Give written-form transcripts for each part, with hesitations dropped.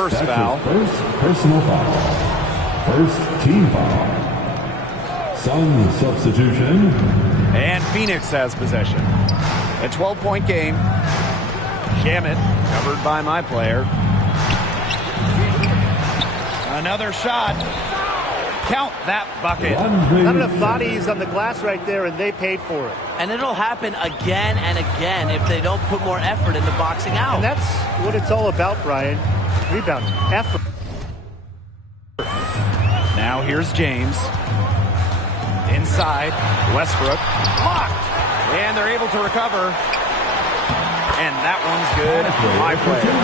first foul. First personal foul. First team foul. Sun substitution. And Phoenix has possession. A 12-point game. Shamit covered by my player. Another shot. Count that bucket. Not enough bodies on the glass right there, and they paid for it. And it'll happen again and again if they don't put more effort into boxing out. And that's what it's all about, Brian. Rebound, effort. Now here's James. Inside, Westbrook. Blocked! And they're able to recover. And that one's good. My player.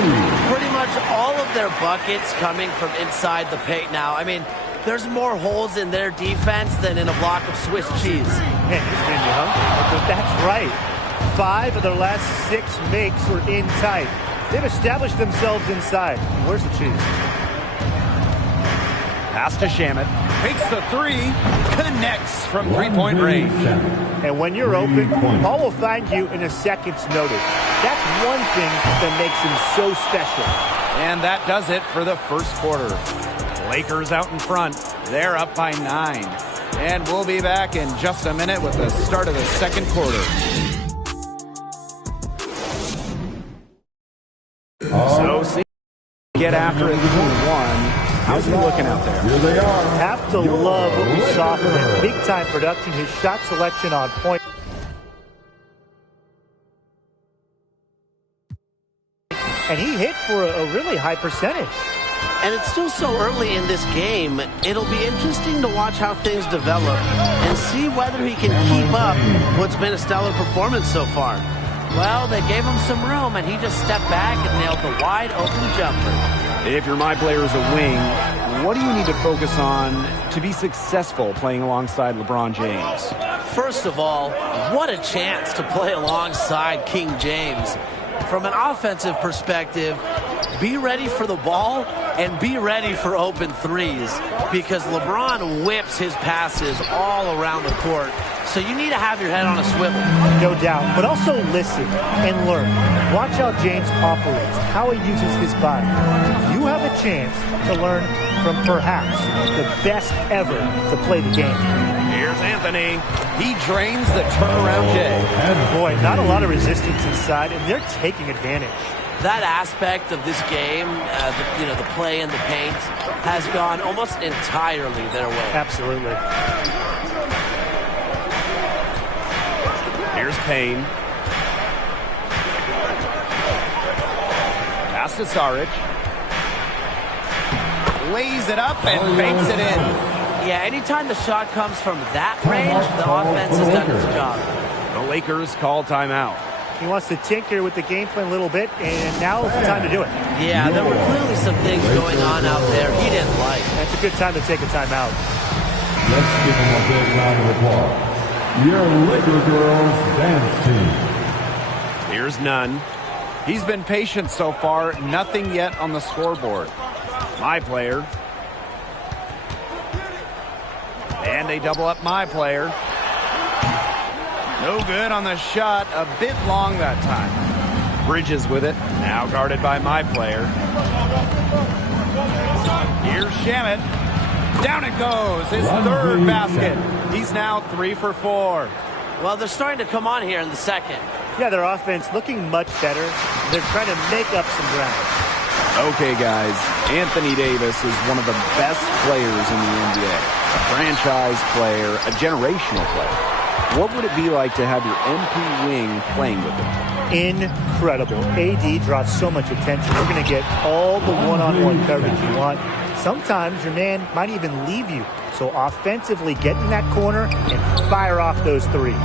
Pretty much all of their buckets coming from inside the paint now. I mean, there's more holes in their defense than in a block of Swiss cheese. Man, this made me hungry. But that's right. 5 of their last 6 makes were in tight. They've established themselves inside. Where's the cheese? Pass to Shamit. Takes the 3. Connects from three-point range. And when you're open, Paul will find you in a second's notice. That's one thing that makes him so special. And that does it for the first quarter. Lakers out in front. They're up by 9. And we'll be back in just a minute with the start of the second quarter. So, see, get after it with 1. How's he looking out there? Here they are. Have to love what we saw from him. Big-time production, his shot selection on point. And he hit for a really high percentage. And it's still so early in this game. It'll be interesting to watch how things develop and see whether he can keep up what's been a stellar performance so far. Well, they gave him some room, and he just stepped back and nailed the wide-open jumper. If you're my player as a wing, what do you need to focus on to be successful playing alongside LeBron James? First of all, what a chance to play alongside King James. From an offensive perspective, be ready for the ball and be ready for open threes because LeBron whips his passes all around the court. So you need to have your head on a swivel. No doubt, but also listen and learn. Watch how James operates, how he uses his body. You have a chance to learn from perhaps the best ever to play the game. Here's Anthony. He drains the turnaround J. And boy, not a lot of resistance inside, and they're taking advantage. That aspect of this game, the play in the paint, has gone almost entirely their way. Absolutely. Here's Payne. Pass to Saric. Lays it up and banks it in. Yeah, anytime the shot comes from that range, the offense has done its job. The Lakers call timeout. He wants to tinker with the game plan a little bit, and now is the time to do it. Yeah, there were clearly some things going on out there he didn't like. That's a good time to take a timeout. Let's give him a big round of applause. Your Laker girls dance team. Here's Nunn. He's been patient so far. Nothing yet on the scoreboard. My player. And they double up my player. No good on the shot. A bit long that time. Bridges with it. Now guarded by my player. Here's Shamit. Down it goes. His third basket. He's now 3 for 4. Well, they're starting to come on here in the second. Yeah, their offense looking much better. They're trying to make up some ground. Okay, guys. Anthony Davis is one of the best players in the NBA. A franchise player, a generational player. What would it be like to have your MP wing playing with him? Incredible. AD draws so much attention. You're going to get all the one-on-one coverage you want. Sometimes your man might even leave you. So offensively, get in that corner and fire off those threes.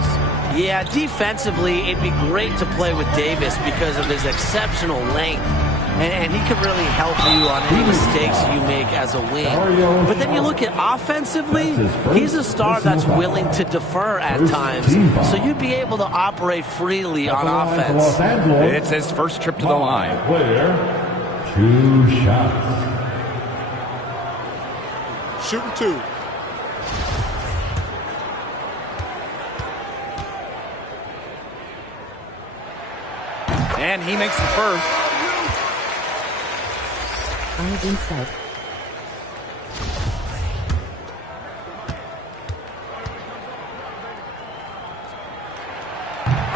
Yeah, defensively, it'd be great to play with Davis because of his exceptional length. And he can really help you on any mistakes you make as a wing. But then you look at offensively, he's a star that's willing to defer at times. So you'd be able to operate freely on offense. It's his first trip to the line. Player, 2 shots. Shooting 2. And he makes the first. Eyes in sight.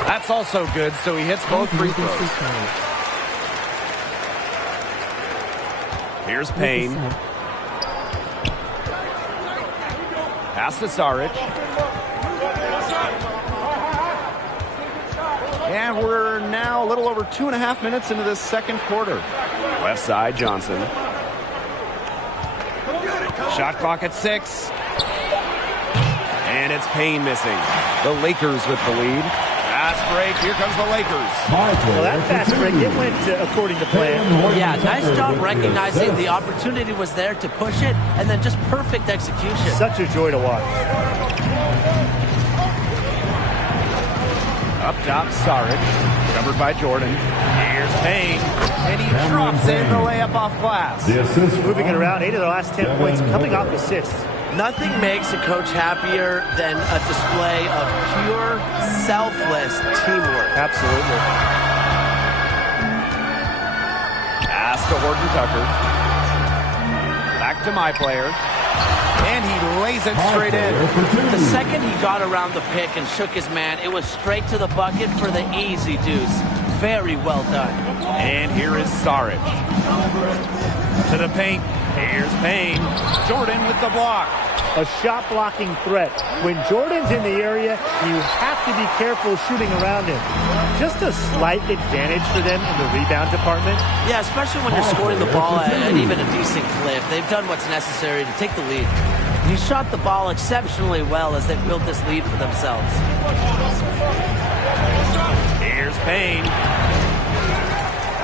That's also good, so he hits both free throws. Here's Payne. Pass to Saric. And we're now a little over 2.5 minutes into this second quarter. Left side, Johnson. Shot clock at 6. And it's Payne missing. The Lakers with the lead. Fast break. Here comes the Lakers. Well, that fast break, it went according to plan. Yeah, nice job recognizing the opportunity was there to push it, and then just perfect execution. Such a joy to watch. Up top, Saric. Covered by Jordan. Here's Payne. And he drops in the layup off glass. Moving it around, 8 of the last 10 points coming off assists. Nothing makes a coach happier than a display of pure, selfless teamwork. Absolutely. Pass to Horton Tucker. Back to my player. And he lays it straight in. The second he got around the pick and shook his man, it was straight to the bucket for the easy deuce. Very well done. And here is Saric. To the paint. Here's Payne. Jordan with the block. A shot-blocking threat. When Jordan's in the area, you have to be careful shooting around him. Just a slight advantage for them in the rebound department. Yeah, especially when you're scoring the ball at even a decent clip. They've done what's necessary to take the lead. He shot the ball exceptionally well as they built this lead for themselves. Here's Payne.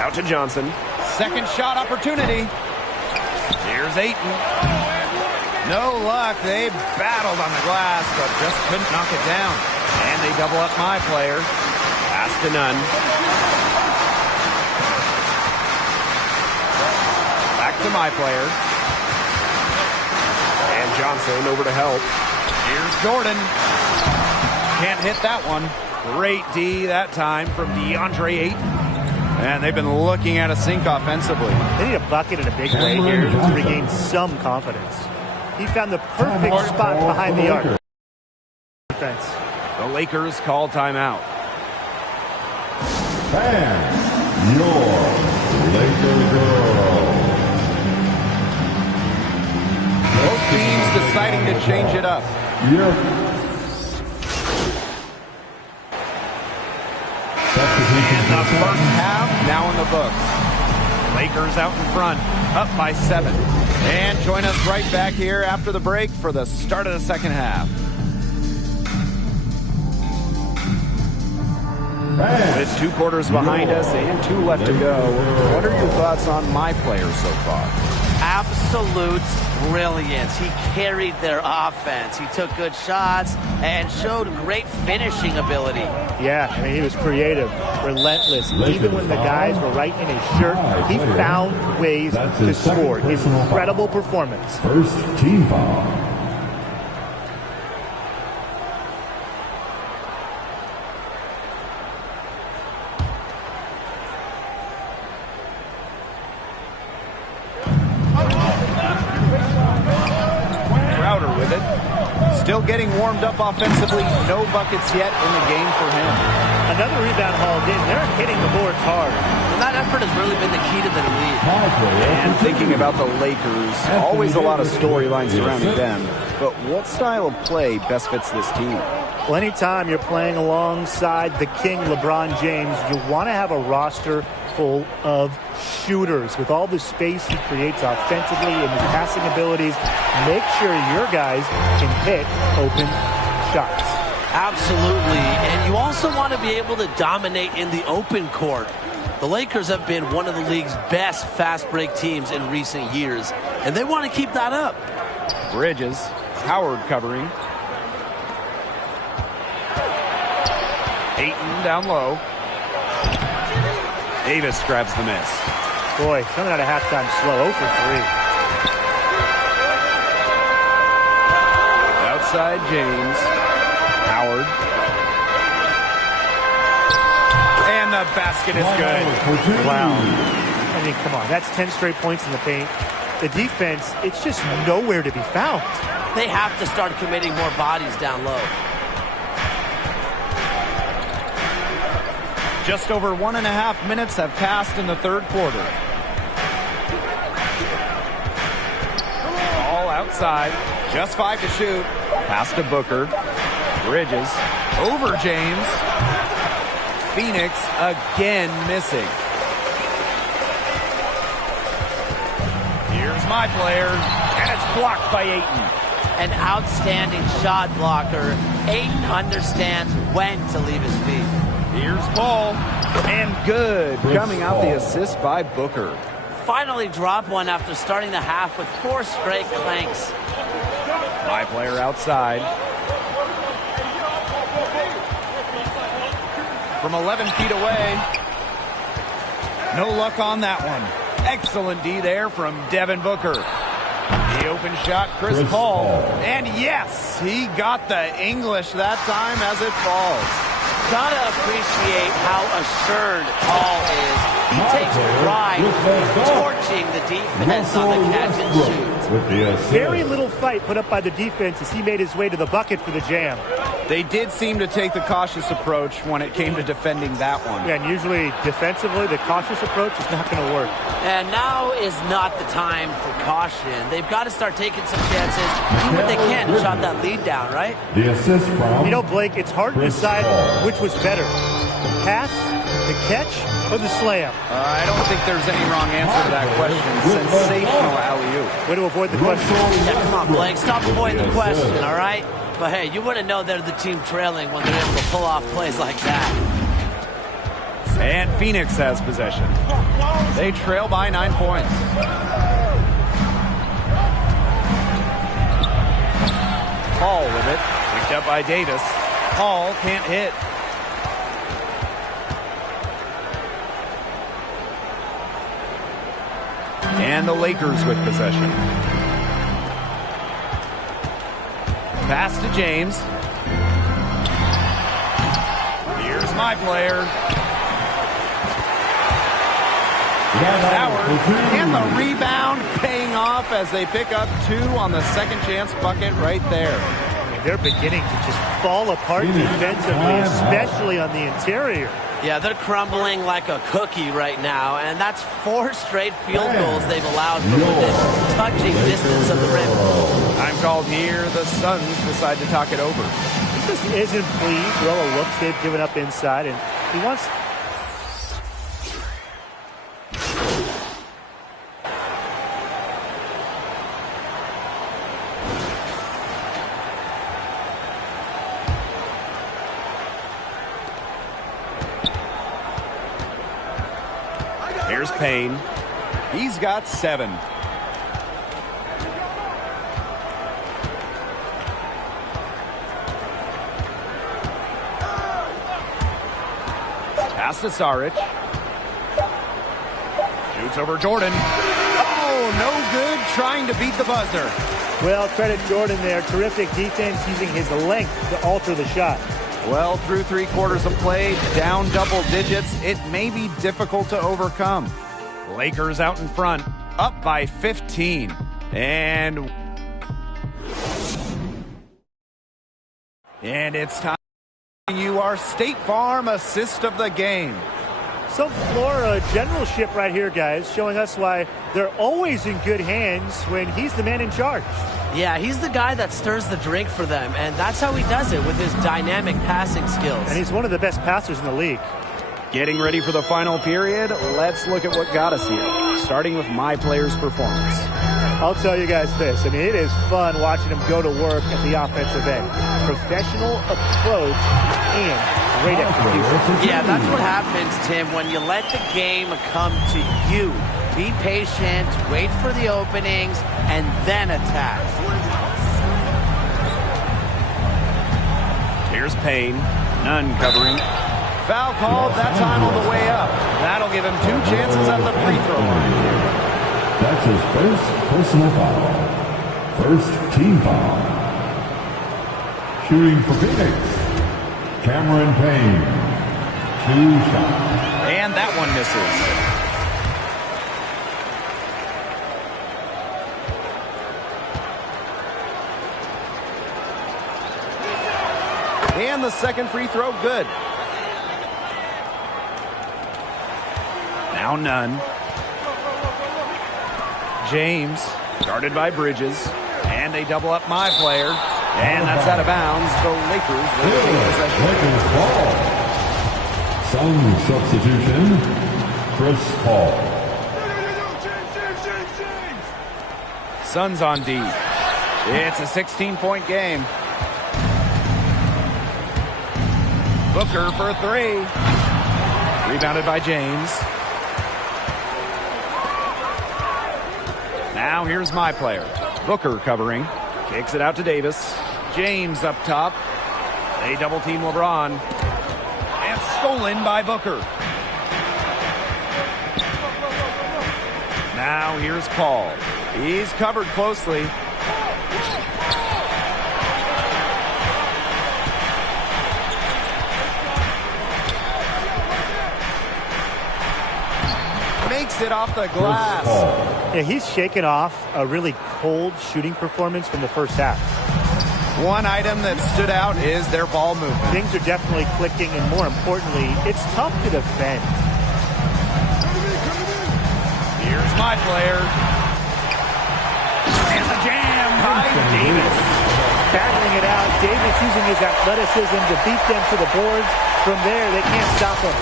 Out to Johnson. Second shot opportunity. Here's Ayton. No luck. They battled on the glass, but just couldn't knock it down. And they double up my player. Pass to Nunn. Back to my player. And Johnson over to help. Here's Jordan. Can't hit that one. Great D that time from DeAndre Ayton. And they've been looking at a sink offensively. They need a bucket in a big way here to regain some confidence. He found the perfect spot behind the arc. Defense. The Lakers call timeout. And your Laker girls. Both teams deciding to change it up. And the first half now in the books. Lakers out in front, up by 7. And join us right back here after the break for the start of the second half. With 2 quarters behind us and 2 left to go, what are your thoughts on my players so far? Absolute brilliance. He carried their offense. He took good shots and showed great finishing ability. Yeah, I mean, he was creative, relentless. Even when the guys were right in his shirt, he found ways to score. His incredible performance. First team foul. With it. Still getting warmed up offensively. No buckets yet in the game for him. Another rebound hauled in. They're hitting the boards hard. And that effort has really been the key to the lead. And thinking about the Lakers, always a lot of storylines surrounding them. But what style of play best fits this team? Well, anytime you're playing alongside the king, LeBron James, you want to have a roster full of shooters. With all the space he creates offensively and his passing abilities, make sure your guys can hit open shots. Absolutely. And you also want to be able to dominate in the open court. The Lakers have been one of the league's best fast break teams in recent years, and they want to keep that up. Bridges, Howard covering. Ayton down low. Davis grabs the miss. Boy, coming out of halftime slow, 0 for 3. Outside James. Howard. And the basket is good. Wow. I mean, come on. That's 10 straight points in the paint. The defense, it's just nowhere to be found. They have to start committing more bodies down low. Just over 1.5 minutes have passed in the third quarter. All outside. Just 5 to shoot. Pass to Booker. Bridges. Over James. Phoenix again missing. Here's my player. And it's blocked by Ayton. An outstanding shot blocker. Ayton understands when to leave his feet. Here's Paul. And good. Coming out the assist by Booker. Finally dropped one after starting the half with 4 straight clanks. My player outside. From 11 feet away. No luck on that one. Excellent D there from Devin Booker. The open shot, Chris Paul. And yes, he got the English that time as it falls. Gotta appreciate how assured Paul is. He takes pride in torching the defense on the catch and shoot. Very little fight put up by the defense as he made his way to the bucket for the jam. They did seem to take the cautious approach when it came to defending that one. Yeah, and usually defensively, the cautious approach is not going to work. And now is not the time for caution. They've got to start taking some chances, do what they can to shot that lead down, right? The assist from... You know, Blake, it's hard to decide which was better. The pass, the catch, or the slam? I don't think there's any wrong answer to that question. Sensational alley-oop. Way to avoid the question. Yeah, come on, Blake. Stop avoiding the question, all right? But hey, you wouldn't know they're the team trailing when they're able to pull off plays like that. And Phoenix has possession. They trail by 9 points. Paul with it. Picked up by Davis. Paul can't hit. And the Lakers with possession. Pass to James. Here's my player. Howard. And the rebound paying off as they pick up 2 on the second chance bucket right there. They're beginning to just fall apart defensively, especially on the interior. Yeah, they're crumbling like a cookie right now, and that's 4 straight field goals they've allowed from within touching distance of the rim. Time called here. The Suns decide to talk it over. He just isn't pleased with all the looks they've given up inside, and he wants... Here's Payne. He's got 7. Pass to Saric. Shoots over Jordan. Oh, no good. Trying to beat the buzzer. Well, credit Jordan there. Terrific defense using his length to alter the shot. Well, through 3 quarters of play, down double digits, it may be difficult to overcome. Lakers out in front, up by 15. And it's time to you our State Farm assist of the game. Some Florida generalship right here, guys, showing us why they're always in good hands when he's the man in charge. Yeah, he's the guy that stirs the drink for them, and that's how he does it with his dynamic passing skills. And he's one of the best passers in the league. Getting ready for the final period, let's look at what got us here, starting with my player's performance. I'll tell you guys this. I mean, it is fun watching him go to work at the offensive end. Professional approach and great execution. Yeah, that's what happens, Tim, when you let the game come to you. Be patient, wait for the openings, and then attack. Here's Payne. None covering. Foul called that time on the way up. That'll give him 2 chances at the free throw line. That's his first personal foul. First team foul. Shooting for Phoenix, Cameron Payne. 2 shots. And that one misses. And the second free throw, good. Now none. James, guarded by Bridges. And they double up my player. And that's out of bounds. The Lakers will take possession. Lakers ball. Sun substitution, Chris Paul. Suns on D. It's a 16-point game. Booker for three. Rebounded by James. Now here's my player. Booker covering. Kicks it out to Davis. James up top. They double team LeBron. And stolen by Booker. Now here's Paul. He's covered closely. Makes it off the glass. Yeah, he's shaken off a really cold shooting performance from the first half. One item that stood out is their ball movement. Things are definitely clicking, and more importantly, it's tough to defend. Here's my player. And the jam by Davis. Battling it out. Davis using his athleticism to beat them to the boards. From there, they can't stop him.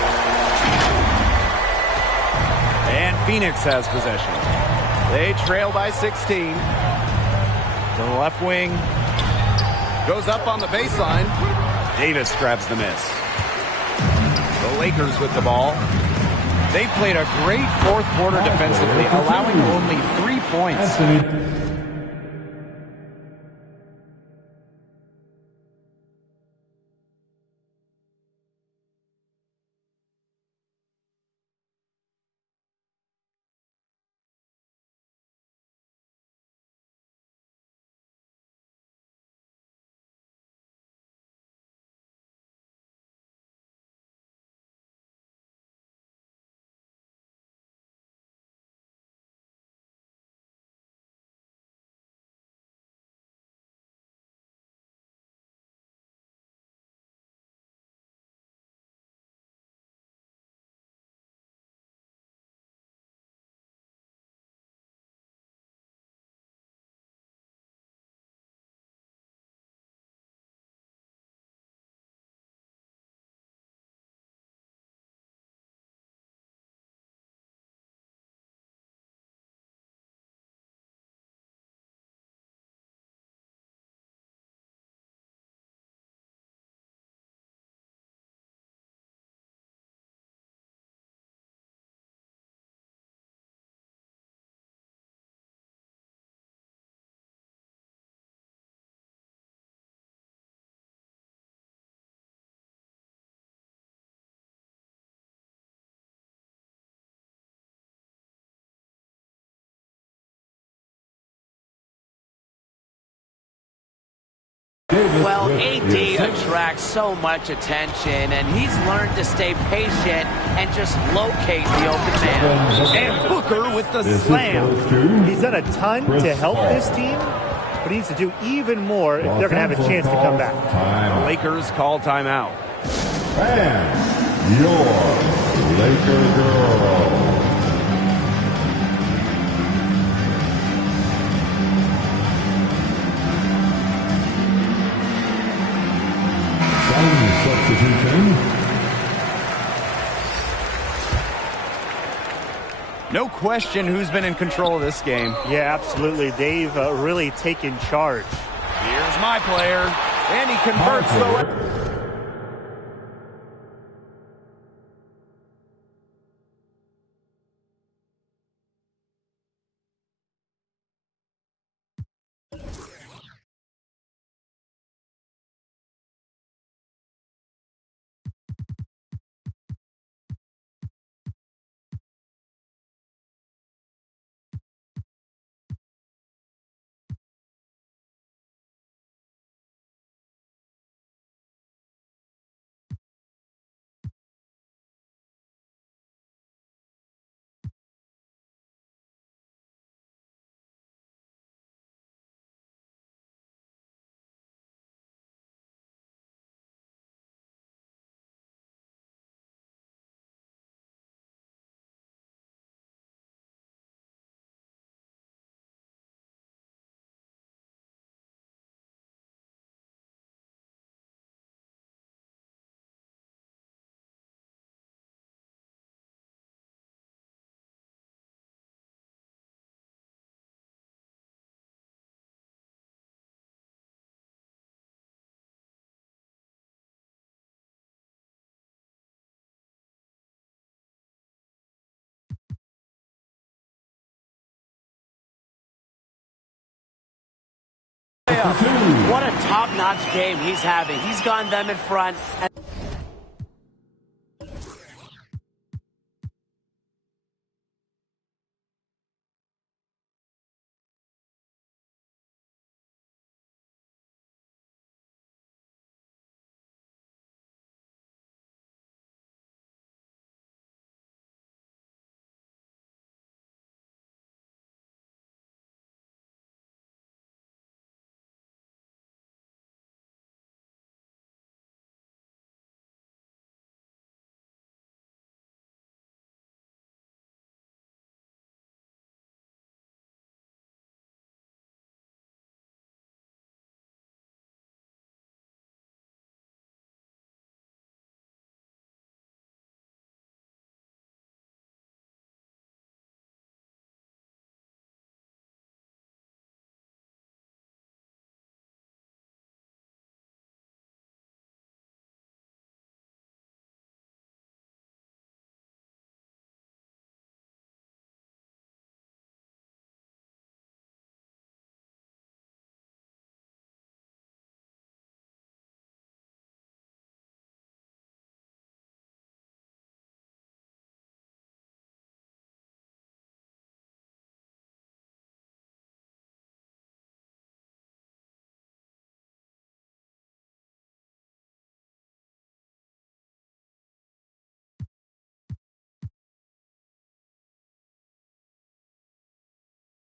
And Phoenix has possession. They trail by 16. To the left wing. Goes up on the baseline. Davis grabs the miss. The Lakers with the ball. They played a great fourth quarter defensively, allowing only 3 points. Well, AD attracts so much attention, and he's learned to stay patient and just locate the open man. And Booker with the slam. He's done a ton to help this team, but he needs to do even more if they're going to have a chance to come back. The Lakers call timeout. And your Laker girls. Substitution. No question who's been in control of this game. Yeah, absolutely. They've really taken charge. Here's my player, and he converts the... layup. What a top-notch game he's having. He's gotten them in front.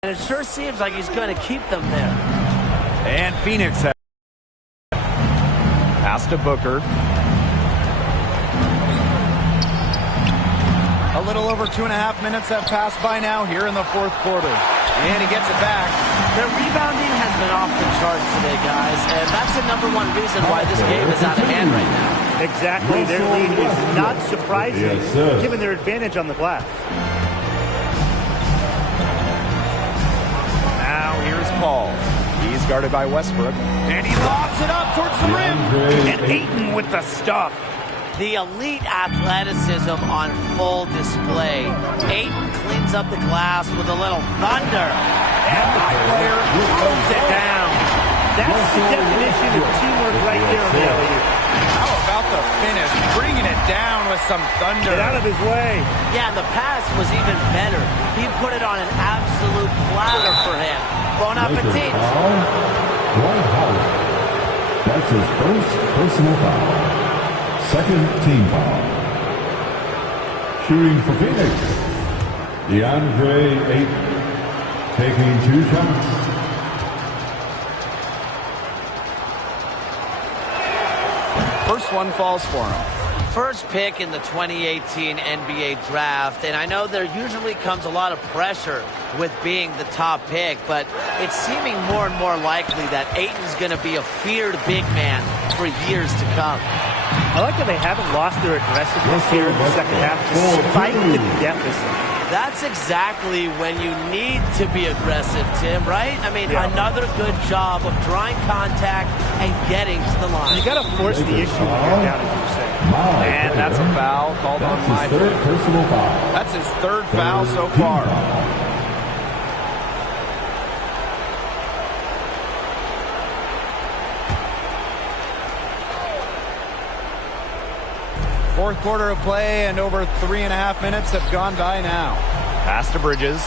And it sure seems like he's going to keep them there. And Phoenix has pass to Booker. A little over 2.5 minutes have passed by now here in the fourth quarter. And he gets it back. Their rebounding has been off the charts today, guys. And that's the #1 reason why this game is out of hand right now. Exactly. Their lead is not surprising, given their advantage on the glass. Now here's Paul. He's guarded by Westbrook. And he lobs it up towards the rim. And Ayton with the stuff. The elite athleticism on full display. Ayton cleans up the glass with a little thunder. And the player throws it down. That's the definition of teamwork right there on the alley-oop. How about the finish? Bringing it down with some thunder. Get out of his way. Yeah, and the pass was even better. He put it on an absolute platter for him. Bon appetit. That's his first personal foul. Second team foul. Shooting for Phoenix, DeAndre Ayton, taking 2 shots. First one falls for him. First pick in the 2018 NBA draft, and I know there usually comes a lot of pressure with being the top pick, but it's seeming more and more likely that Ayton's going to be a feared big man for years to come. I like that they haven't lost their aggressiveness here in the second half despite the deficit. That's exactly when you need to be aggressive, Tim, right? I mean, another good job of drawing contact and getting to the line. You got to force the issue when you're down, as you say. And that's a foul called on my third personal foul. That's his third foul so far. Fourth quarter of play, and over 3.5 minutes have gone by now. Pass to Bridges.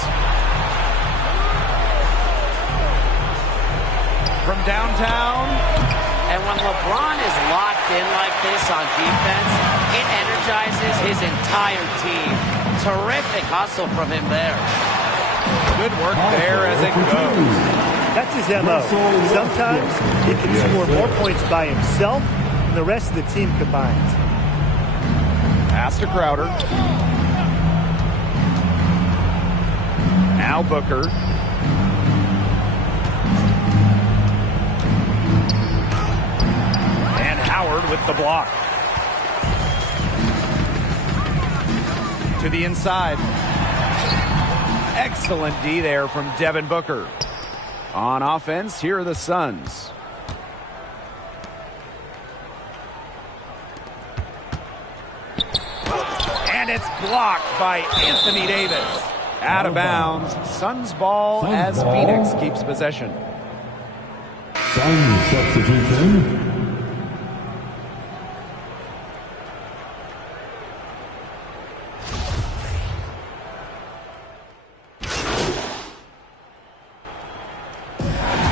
From downtown. And when LeBron is locked in like this on defense, it energizes his entire team. Terrific hustle from him there. Good work there as it goes. That's his MO. Sometimes he can score more points by himself than the rest of the team combined. Pass to Crowder. Now Booker. And Howard with the block. To the inside. Excellent D there from Devin Booker. On offense, here are the Suns. And it's blocked by Anthony Davis. Out of bounds. Suns ball as Phoenix keeps possession. Sun substitution.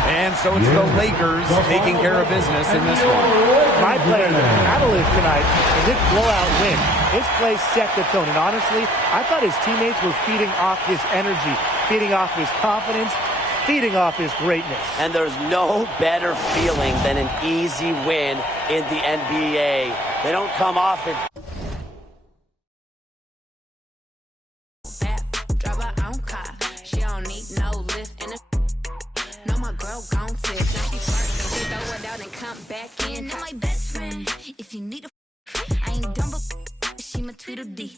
And so it's the Lakers taking care of business in this one. My player, the catalyst tonight, in this blowout win. His play set the tone. And honestly, I thought his teammates were feeding off his energy, feeding off his confidence, feeding off his greatness. And there's no better feeling than an easy win in the NBA. They don't come often. Back in, I'm my best friend. If you need a, I ain't dumb, but she my Tweedledee.